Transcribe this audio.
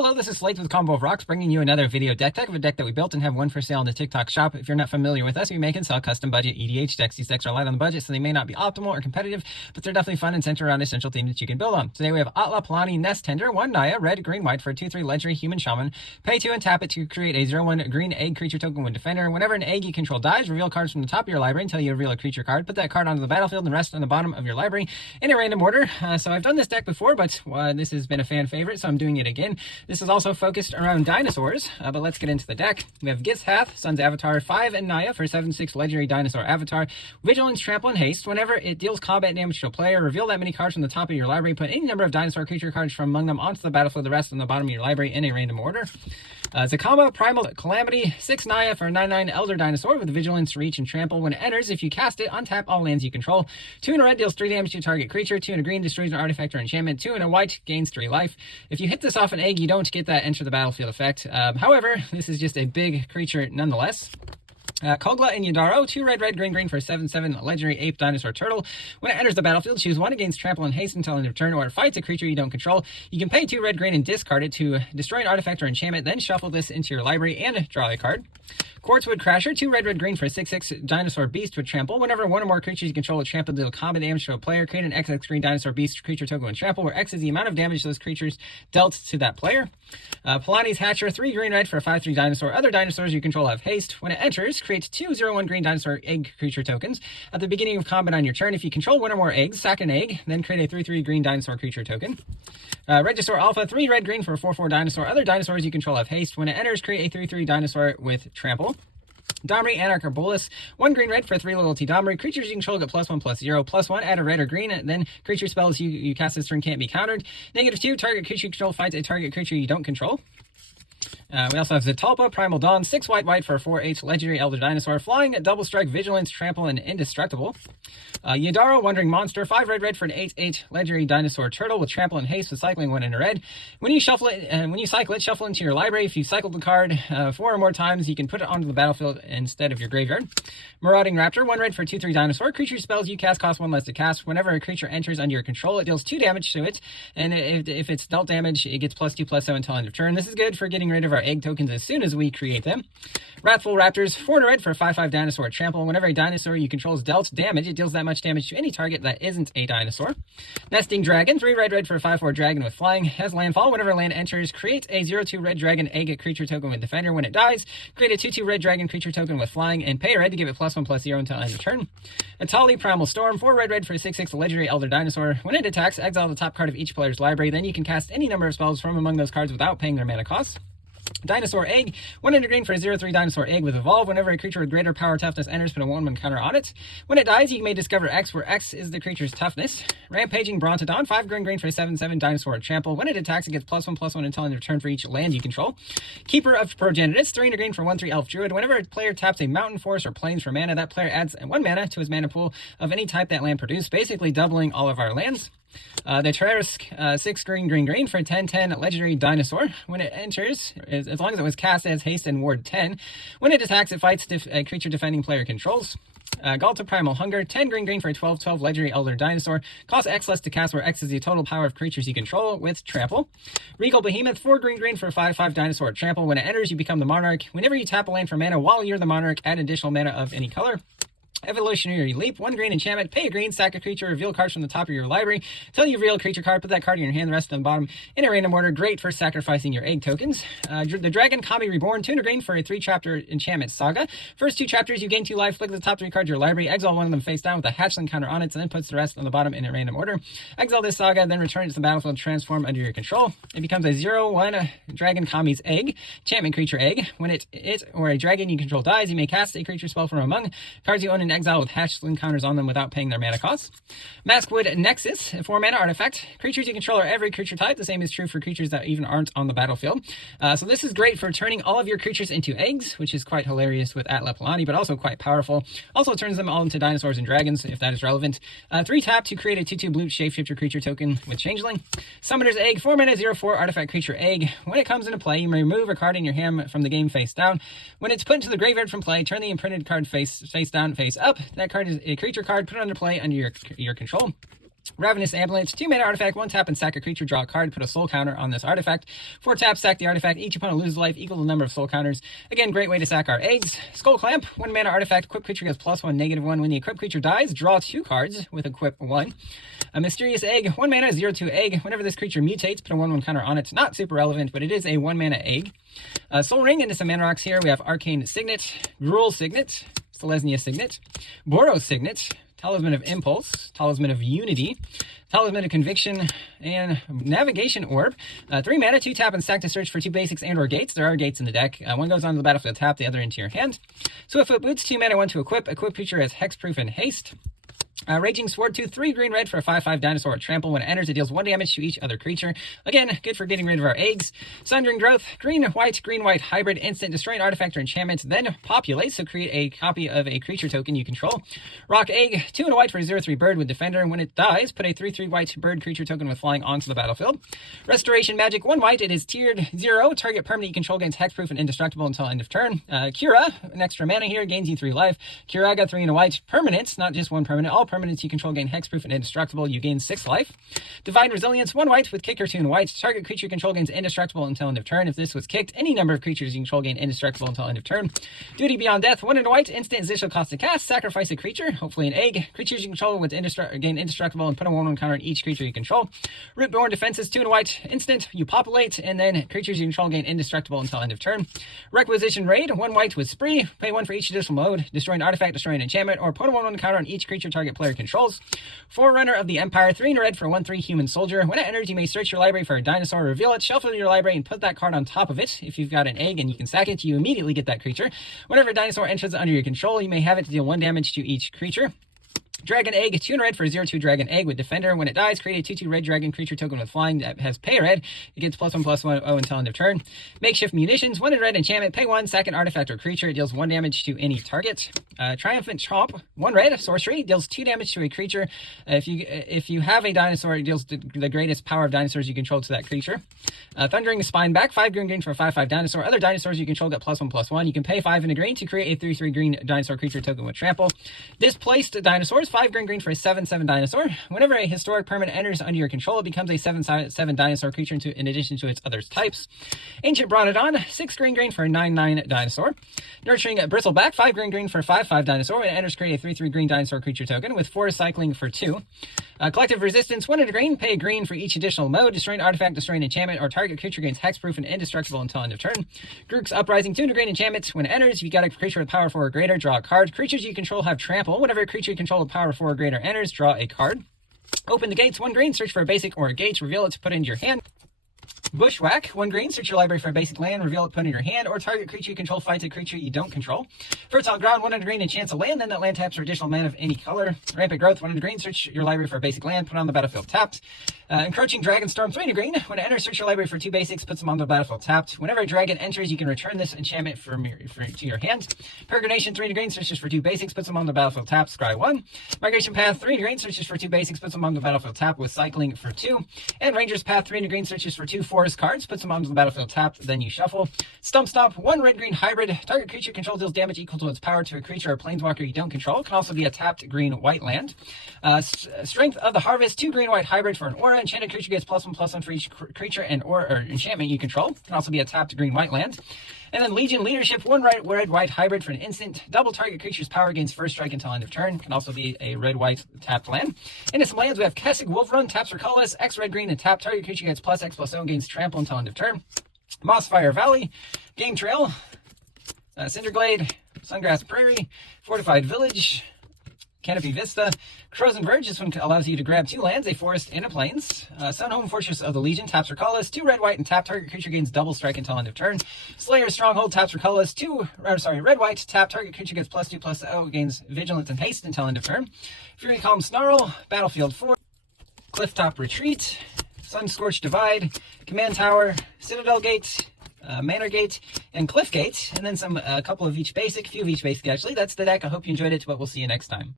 Hello, this is Slate with Combo of Rocks, bringing you another video deck tech of a deck that we built and have one for sale in the TikTok shop. If you're not familiar with us, we make and sell custom budget EDH decks. These decks are light on the budget, so they may not be optimal or competitive, but they're definitely fun and centered around essential themes that you can build on. Today we have Atla, Palani, Nest Tender, 1 Naya, red, green, white for a 2/3 legendary human shaman. Pay 2 and tap it to create a 0/1 green egg creature token with defender. Whenever an egg you control dies, reveal cards from the top of your library until you reveal a creature card. Put that card onto the battlefield and rest on the bottom of your library in a random order. So I've done this deck before, but this has been a fan favorite, so I'm doing it again. This is also focused around dinosaurs, but let's get into the deck. We have Githhath, Sun's Avatar, 5 and Naya for 7/6 legendary dinosaur avatar. Vigilance, Trample, and Haste. Whenever it deals combat damage to a player, reveal that many cards from the top of your library. Put any number of dinosaur creature cards from among them onto the battlefield, the rest on the bottom of your library in a random order. Zakama, Primal Calamity, 6 Naya for a 9/9 Elder Dinosaur with Vigilance, Reach, and Trample. When it enters, if you cast it, untap all lands you control. 2 in a red deals 3 damage to a target creature. 2 in a green destroys an artifact or enchantment. 2 in a white gains 3 life. If you hit this off an egg, you don't get that enter the battlefield effect. However, this is just a big creature nonetheless. Kogla and Yadaro, 2 red, red, green, green for a 7/7 legendary ape dinosaur turtle. When it enters the battlefield, choose 1 against Trample and Haste until end of turn, or it fights a creature you don't control. You can pay 2 red, green and discard it to destroy an artifact or enchantment, then shuffle this into your library and draw a card. Quartzwood Crasher, 2 red, red, green for a 6/6 dinosaur beast with Trample. Whenever 1 or more creatures you control with Trample deal combat damage to a player, create an XX green dinosaur beast creature token with Trample, where X is the amount of damage those creatures dealt to that player. Palani's Hatcher, 3 green, red for a 5/3 dinosaur. Other dinosaurs you control have haste. When it enters, create 2 0/1 green dinosaur egg creature tokens. At the beginning of combat on your turn, if you control 1 or more eggs, sack an egg, then create a 3/3 green dinosaur creature token. Regisaur Alpha, 3 red, green for a 4/4 dinosaur. Other dinosaurs you control have haste. When it enters, create a 3/3 dinosaur with Trample. Domri, Anarch, or Bolus, 1 green, red for a 3 loyalty Domri. Creatures you control get +1/+0. +1, add a red or green, and then creature spells you cast this turn can't be countered. -2, target creature you control fights a target creature you don't control. We also have Zetalpa, Primal Dawn, 6 white, white for a 4/8 legendary elder dinosaur. Flying, double strike, vigilance, trample, and indestructible. Yadaro, Wandering Monster, 5 red, red for an 8/8 legendary dinosaur turtle with trample and haste with cycling 1 in a red. When you cycle it, shuffle into your library. If you cycled the card 4 or more times, you can put it onto the battlefield instead of your graveyard. Marauding Raptor, 1 red for a 2/3 dinosaur. Creature spells you cast cost 1 less to cast. Whenever a creature enters under your control, it deals 2 damage to it, and if it's dealt damage, it gets +2/+7 until end of turn. This is good for getting rid of our egg tokens as soon as we create them. Wrathful Raptors, 4 red for a 5/5 dinosaur trample. Whenever a dinosaur you control is dealt damage, it deals that much damage to any target that isn't a dinosaur. Nesting Dragon, 3 red, red for a 5/4 dragon with flying. Has landfall. Whenever land enters, create a 0/2 red dragon egg creature token with defender. When it dies, create a 2/2 red dragon creature token with flying and pay a red to give it +1/+0 until end of turn. Atali, Primal Storm, 4 red, red for a 6/6 legendary elder dinosaur. When it attacks, exile the top card of each player's library. Then you can cast any number of spells from among those cards without paying their mana costs. Dinosaur Egg, 1 in a green for a 0/3 dinosaur egg with evolve. Whenever a creature with greater power toughness enters, put a 1/1 counter on it. When it dies, you may discover X, where X is the creature's toughness. Rampaging Brontodon, 5 green, green for a 7/7 dinosaur trample. When it attacks, it gets +1/+1 until end of turn for each land you control. Keeper of Progenitus, 3 in a green for 1/3 elf druid. Whenever a player taps a mountain, forest, or plains for mana, that player adds 1 mana to his mana pool of any type that land produced, basically doubling all of our lands. The Terrarisk, 6 green, green, green for a 10/10 legendary dinosaur. When it enters, as long as it was cast, it has haste and ward 10. When it attacks, it fights a creature defending player controls. Galta Primal Hunger, 10 green, green for a 12/12 legendary elder dinosaur. Costs X less to cast, where X is the total power of creatures you control with trample. Regal Behemoth, 4 green, green for a 5/5 dinosaur trample. When it enters, you become the monarch. Whenever you tap a land for mana while you're the monarch, add additional mana of any color. Evolutionary Leap, 1 green enchantment, pay a green, sack a creature, reveal cards from the top of your library. Until you reveal a creature card, put that card in your hand, the rest on the bottom in a random order. Great for sacrificing your egg tokens. The Dragon Kami Reborn, 2 in a green for a 3-chapter enchantment saga. First 2 chapters, you gain 2 life. Look at the top 3 cards of your library, exile 1 of them face down with a hatchling counter on it, and then puts the rest on the bottom in a random order. Exile this saga, then return it to the battlefield, transform under your control. It becomes a 0/1 Dragon Kami's Egg, enchantment creature egg. When it or a dragon you control dies, you may cast a creature spell from among cards you own in exile with hatchling counters on them without paying their mana costs. Maskwood Nexus, a 4 mana artifact. Creatures you control are every creature type. The same is true for creatures that even aren't on the battlefield. So this is great for turning all of your creatures into eggs, which is quite hilarious with Atla Palani, but also quite powerful. Also turns them all into dinosaurs and dragons, if that is relevant. 3 tap to create a 2/2 blue shapeshifter creature token with Changeling. Summoner's Egg, 4 mana 0/4 artifact creature egg. When it comes into play, you may remove a card in your hand from the game face down. When it's put into the graveyard from play, turn the imprinted card face down, face up. That card is a creature card, put it under play under your control. Ravenous Ambulance, 2-mana artifact, 1 tap and sack a creature, draw a card, put a soul counter on this artifact. 4 taps, sack the artifact, each opponent loses life equal to the number of soul counters. Again, great way to sack our eggs. Skull Clamp, 1-mana artifact, equip creature gets +1, -1. When the equipped creature dies, draw 2 cards with equip 1. A Mysterious Egg, 1 mana, 0/2 egg. Whenever this creature mutates, put a 1/1 counter on it. Not super relevant, but it is a 1-mana egg. Soul Ring, into some mana rocks here. We have Arcane Signet, Gruul Signet, Selesnya Signet, Boros Signet, Talisman of Impulse, Talisman of Unity, Talisman of Conviction, and Navigation Orb. 3 mana, 2 tap and sack to search for 2 basics and or gates. There are gates in the deck. One goes onto the battlefield tap, the other into your hand. Swiftfoot Boots, 2 mana, 1 to equip. Equip creature as hexproof and haste. Raging Swordtooth, 3 green-red for a 5/5 dinosaur at trample. When it enters, it deals 1 damage to each other creature. Again, good for getting rid of our eggs. Sundering Growth, green-white hybrid, instant, destroy an artifact or enchantment, then populate, so create a copy of a creature token you control. Rock Egg, 2 and a white for a 0/3 bird with defender. When it dies, put a 3/3 white bird creature token with flying onto the battlefield. Restoration Magic, 1 white, it is tiered 0. Target permanent you control gains hexproof and indestructible until end of turn. Cura, an extra mana here, gains you 3 life. Curaga, 3 and a white, permanents, not just 1 permanent. All permanents you control gain hexproof and indestructible. You gain 6 life. Divine Resilience, 1 white with kicker, 2 and white. Target creature you control gains indestructible until end of turn. If this was kicked, any number of creatures you control gain indestructible until end of turn. Duty Beyond Death, 1 and a white, instant, additional cost to cast. Sacrifice a creature, hopefully an egg. Creatures you control with gain indestructible and put a 1/1 counter on each creature you control. Rootborn Defenses, 2 and a white, instant, you populate, and then creatures you control gain indestructible until end of turn. Requisition Raid, 1 white with Spree. Pay 1 for each additional mode. Destroy an artifact, destroy an enchantment, or put a 1/1 counter on each creature target player controls. Forerunner of the Empire, 3 and a red for a 1/3 human soldier. When it enters, you may search your library for a dinosaur, reveal it, shuffle your library, and put that card on top of it. If you've got an egg and you can sack it, you immediately get that creature. Whenever a dinosaur enters under your control, you may have it to deal 1 damage to each creature. Dragon Egg, 2 and red for a 0/2 dragon egg with defender. When it dies, create a 2/2 red dragon creature token with flying that has pay red. It gets +1/+1 until end of turn. Makeshift Munitions, 1 and red enchantment, pay 1, sack an artifact or creature. It deals 1 damage to any target. Triumphant Chomp, 1 red, sorcery, deals 2 damage to a creature. If you have a dinosaur, it deals the greatest power of dinosaurs you control to that creature. Thundering Spineback, 5 green for a 5/5 dinosaur. Other dinosaurs you control get +1/+1. You can pay 5 and a green to create a 3/3 green dinosaur creature token with trample. Displaced Dinosaurs, 5 green for a 7/7 dinosaur. Whenever a historic permanent enters under your control, it becomes a 7/7 dinosaur creature in addition to its other types. Ancient Bronodon, 6 green for a 9/9 dinosaur. Nurturing Bristleback, 5 green for a 5/5 dinosaur. When it enters, create a 3/3 green dinosaur creature token with 4 cycling for 2. Collective Resistance, 1 and a green, pay a green for each additional mode. Destroy an artifact, destroy an enchantment, or target creature gains hexproof and indestructible until end of turn. Grook's Uprising, 2 and a green enchantment. When it enters, if you got a creature with power 4 or greater, draw a card. Creatures you control have trample. Whenever a creature you control with power 4 or greater enters, draw a card. Open the Gates, 1 green, search for a basic or a gate, reveal it to put into your hand. Bushwhack, 1 green, search your library for a basic land, reveal it, put in your hand, or target creature you control fights a creature you don't control. Fertile Ground, 1 and a green, enchants a land, then that land taps for additional mana of any color. Rampant Growth, 1 and a green, search your library for a basic land, put on the battlefield tapped. Encroaching Dragonstorm, 3 and a green, when it enters, search your library for 2 basics, puts them on the battlefield tapped. Whenever a dragon enters, you can return this enchantment to your hand. Peregrination, 3 and a green, searches for 2 basics, puts them on the battlefield tapped, scry 1. Migration Path, 3 and a green, searches for 2 basics, puts them on the battlefield tapped with cycling for 2. And Ranger's Path, 3 and a green, searches for 2 forest cards, puts them onto the battlefield tapped, then you shuffle. Stump Stomp, 1 red-green hybrid. Target creature control deals damage equal to its power to a creature or planeswalker you don't control. Can also be a tapped green-white land. Strength of the Harvest, 2 green-white hybrid for an aura. Enchanted creature gets +1/+1 for each creature and or enchantment you control. Can also be a tapped green-white land. And then Legion Leadership, 1 red-white hybrid for an instant. Double target creature's power gains first strike until end of turn. Can also be a red-white tapped land. Into some lands, we have Kessig Wolfrun, taps for colorless, X red-green, and tap. Target creature gets +X/+0, gains trample until end of turn. Mossfire Valley, Game Trail, Cinderglade, Sungrass Prairie, Fortified Village, Canopy Vista, Frozen Verge. This one allows you to grab 2 lands, a forest and a plains. Sunhome Fortress of the Legion, taps for colorless, 2 red-white, and tap. Target creature gains double strike until end of turn. Slayer Stronghold, taps for colorless, red-white, tap. Target creature gets +2/+0, gains vigilance and haste until end of turn. Fury Calm Snarl, Battlefield 4, Clifftop Retreat, Sunscorched Divide, Command Tower, Citadel Gate, Manor Gate, and Cliff Gate, and then a couple of each basic, a few of each basic actually. That's the deck. I hope you enjoyed it, but we'll see you next time.